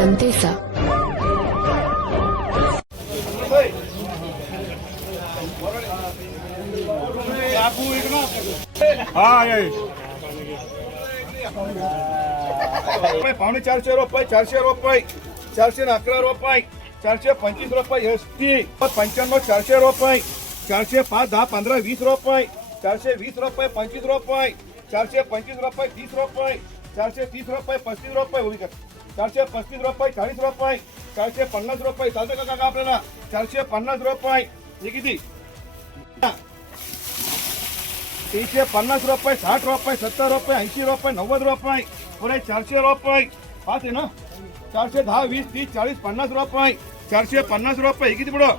जनतेचा. पावणे 400 रुपये, 400 रुपये, 411 रुपये, 425 रुपये, एसटी 95, 400 रुपये, 405, 10, 15, 20 रुपये, 420 रुपये, 25 रुपये, 425 रुपये, 30 रुपये, 430 रुपये, 35 रुपये, 435 रुपये, 40 रुपये, 450 रुपये. चालतं का काका आपल्याला? 450 रुपये. हे किती? 350 रुपये, 60 रुपये, 70 रुपये, 80 रुपये, 90 रुपये, पुढे 400 रुपये. 5 आहे ना? 410, 20, 30, 40, 50 रुपये, 450 रुपये. हे किती पुढं?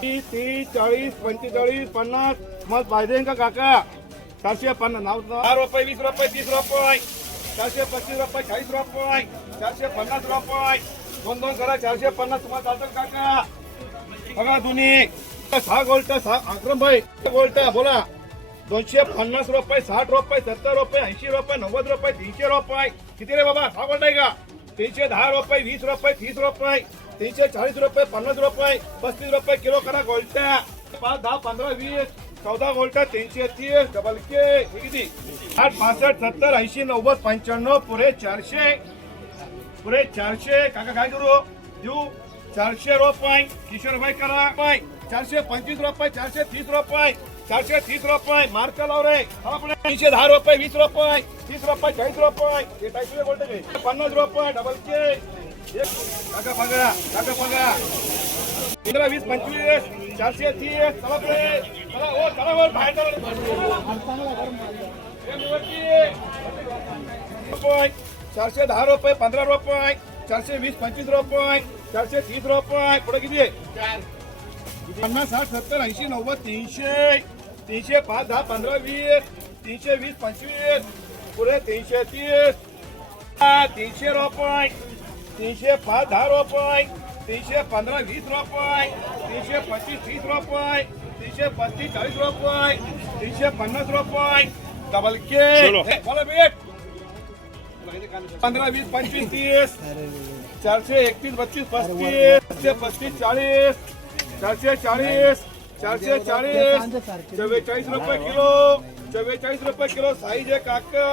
30, 40, 45, 50. मग पाहिजे का काका? 450 नाव 10 रुपये, 20 रुपये, 30 रुपये, 425 रुपये, 40 रुपये, 450 रुपये. 2 करा. 450 तुम्हाला चालतं काका? बघा दोन्ही 6 गोल्ट, 6 अक्रम भाई गोल्ट बोला. 250 रुपये, 60 रुपये, 70 रुपये, 80 रुपये, 90 रुपये, 300 रुपये. किती रे बाबा? 6 गोल्ट आहे का? 310 रुपये, 20 रुपये, 30 रुपये, 340 रुपये, 50 रुपये, 35 रुपये किलो करा गोल्ट. 5, 10, 15, 20, 14 गोल्ट, 330. डबल के किती? 8, 65, 70, 80, 90, 95, पुरे 400. पुरे 400. काका काय करू देऊ? 400 रुपये. किशोर भाई करा. 425 रुपये, 430 रुपये, 430 रुपये. मार्क लाव रे. 310 रुपये, 20 रुपये, 30 रुपये, 40 रुपये. हे टाईप गोल्ट घे. 50 रुपये. डबल के काका बघा. काका बघा. 15, 20, 25, 430. चला पुढे. चला ओ चला वर बाहेर चला. 410 रुपये, 15 रुपये, 420, 25 रुपये, 430 रुपये. पुढे किती आहे? 50, 60, 70, 80, 90, 300. 305, 10, 15, 20, 320, 25. पुढे 330. 300 रुपये. 305, 10 रुपये, 315, 20 रुपये, 325, 30 रुपये, 335, 40 रुपये, 350 रुपये. डबल के बोला बेट. 15, 20, 25, 30, 431, 32, 35, 35, 40, 440, 440, 44 रुपये किलो. 44 रुपये किलो साईज आहे काका.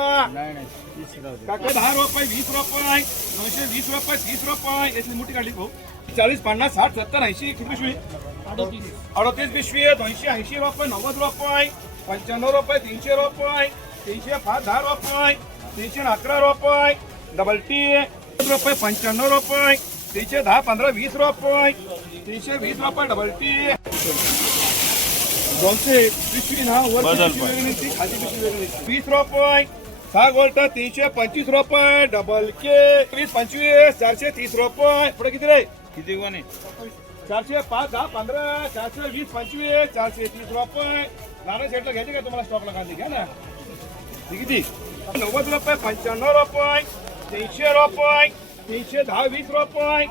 काका 10 रुपये, 20 रुपये, 920 रुपये, 30 रुपये. याची मोठी काढली भाऊ. 40, 50, 60, 70, 80. किती पिशवी? 38 पिशवी. 280, 80 रुपये, 90 रुपये, 95 रुपये, 300 रुपये, 305, 10 रुपये, 311 रुपये. डबल टी रुपये, 95 रुपये, 310, 15, 20 रुपये, 320 रुपये. डबल टी 200 पिशवी ना. वर खाली पिशवी वेगळी. 20 रुपये. 6 गोल्ट, 325 रुपये. डबल के 20, 25, 430 रुपये. पुढे किती रे? किती कोणी? 405, 10, 15, 420, 25, 430 रुपये. नाना सेटला घ्यायचे का तुम्हाला? स्टॉकला कांदे घ्या ना. किती? 90 रुपये, 95 रुपये, 300 रुपये, 310, 20 रुपये,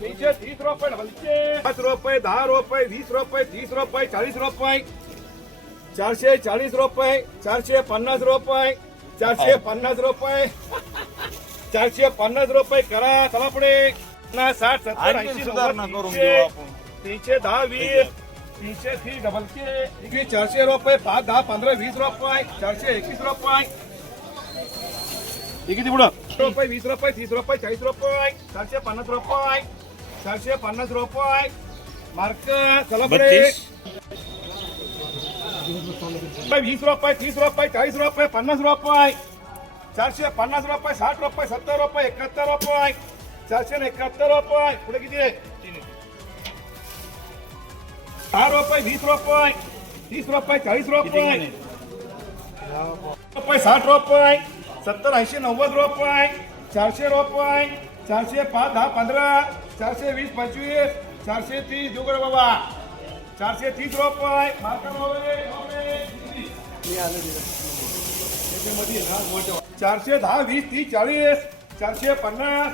330 रुपये. डबल के 5 रुपये, 10 रुपये, 20 रुपये, 30 रुपये, 40 रुपये, 440 रुपये, 450 रुपये, 450 रुपये, 450 रुपये करा. चला पुढे. 60, 70, 80, सुधारणा करून घेऊ आपण. 310, 20, 330. डबल के 400 रुपये. 5, 10, 15, 20 रुपये, 421 रुपये. किती पुढं? रुपये, 20 रुपये, 30 रुपये, 40 रुपये, 450 रुपये, 450 रुपये. मार्क. चला पुढे. 20 रुपये, 30 रुपये, 40 रुपये, 50 रुपये, 450 रुपये, 60 रुपये, 70 रुपये, 71 रुपये, 471 रुपये. पुढे किती आहे? 10 रुपये, 20 रुपये, 30 रुपये, 40 रुपये, 60 रुपये, 70, 80, 90 रुपये, 400 रुपये, 405, 10, 15, 420, 25, 430. देऊ का बाबा? 430 रुपये. मार्का 410, 20, 30, 40, 450.